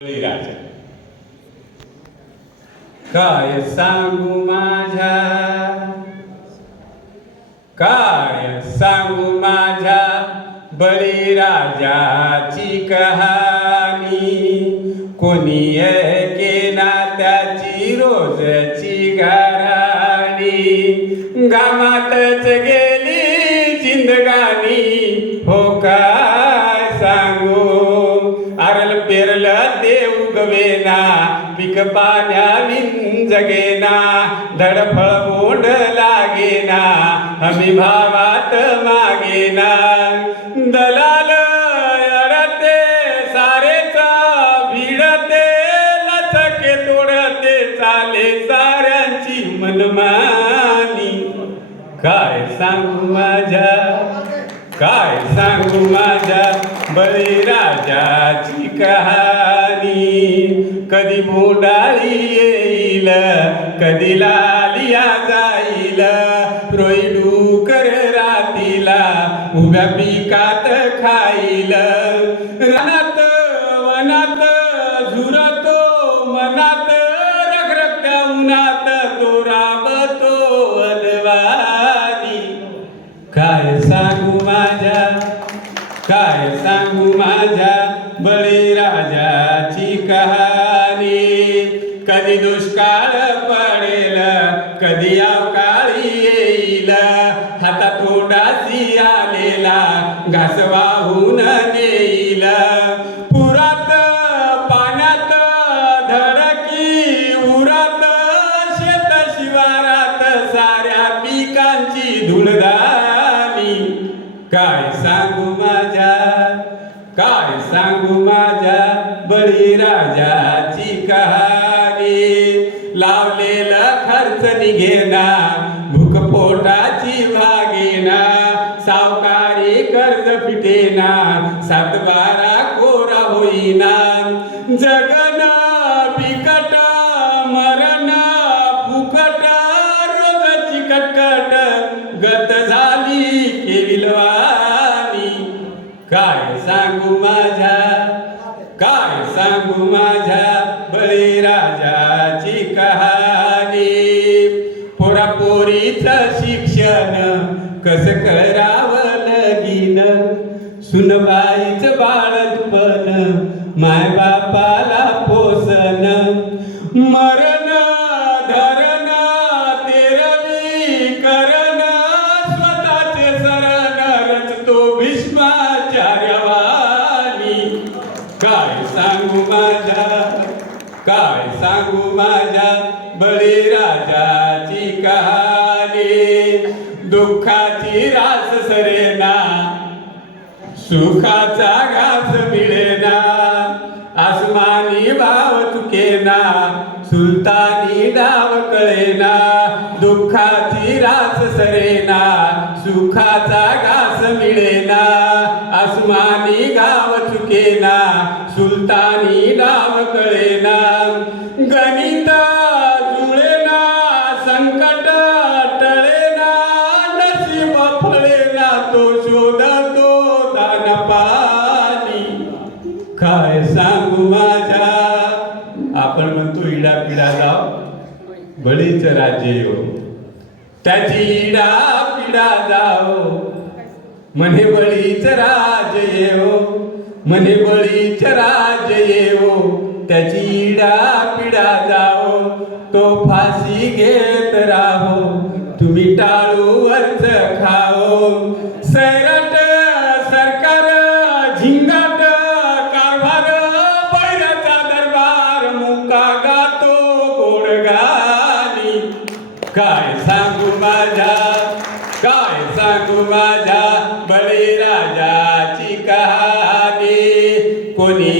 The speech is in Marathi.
बळीराजा. काय सांगू माझ्या, काय सांगू माझ्या बळीराजाची कहाणी. कोणी ऐकेना त्याची रोजची गाराणी. गामातच गेली जिंदगानी, हो काय सांगू. आरल पेरलं ते उगवेना, पीक पाण्याविन जगेना. धडफळ बोंड लागेना, हमी भावात मागेना. दलाल अडते सारेच भिडते, लचके तोडते चाले साऱ्यांची मनमानी. काय सांगू माझ्या, काय सांगू माझ्या बळीराजाची कहाणी. कधी बोंडाळी येईल, कधी लालिया जाईल. रोई डुकर रातीला उभ्या पिकात खाईल. रानात वनात झुरतो मनात, रखरखत्या उन्हात तो राबतो अलवानी. काय सांगू माझ्या, काय सांगू माझ्या बळीराजाची कहाणी. कधी दुष्काळ पडेल, कधी अवकाळी येईल. हातात तोंडाशी आलेला घास वाहून नेईल. पुरात पाण्यात धडकी उरात, शेत शिवारात साऱ्या पिकांची धुळदाणी. काय सांगू माझ्या, काय सांगू माझ्या बळीराजाची कहाणी. लावलेला खर्च निघेना, भूक पोटाची भागेना. सावकारी कर्ज फिटेना, 7-12 कोरा होईना. जगन बिकट मरण फुकट, रोजची कटकट गत झाली केविलवाणी. काय सांगू माझ्या, काय सांगू माझ्या बळीराजाची कहाणी. पोरापोरीचं शिक्षण कसं करावं लगीन. सुनबाईचं बाळपण मायबापाला पोसन. मरण धरण तेरवी करण, स्वतःचे सरण रचतो भीष्माचार्यवाणी. काय सांगू माझ्या, काय सांगू माझ्या बळीराजाची कहाणी. दुःखाची रास सरेना, सुखाचा घास मिळेना. आसमानी भाव चुकेना, सुलतानी डाव कळेना. दुःखाची रास सरेना, सुखाचा घास मिळेना. आसमानी गाव चुकेना, सुलतानी डाव कळेना. गणित जुळेना, संकट टळेना. नशीब फळेना, तो शोधतो दानपानी. काय सांगू माझ्या, आपण म्हणतो इडा पिडा जाव बळीच राज्य येऊ. त्याची इडा पिडा जाओ, म्हणे बळीच राज येवो. म्हणे बळीच राज येवो, त्याची इडा पिडा जाओ. तो फाशी घेत राहो, तुम्ही टाळूवरच खाओ. सैराट सरकार झिंगाट कारभार, पैराचा दरबार मुका गातो गोडगाणी. काय सांगू माझ्या, काय सांगू माझ्या बळीराजाची कहाणी. कोणी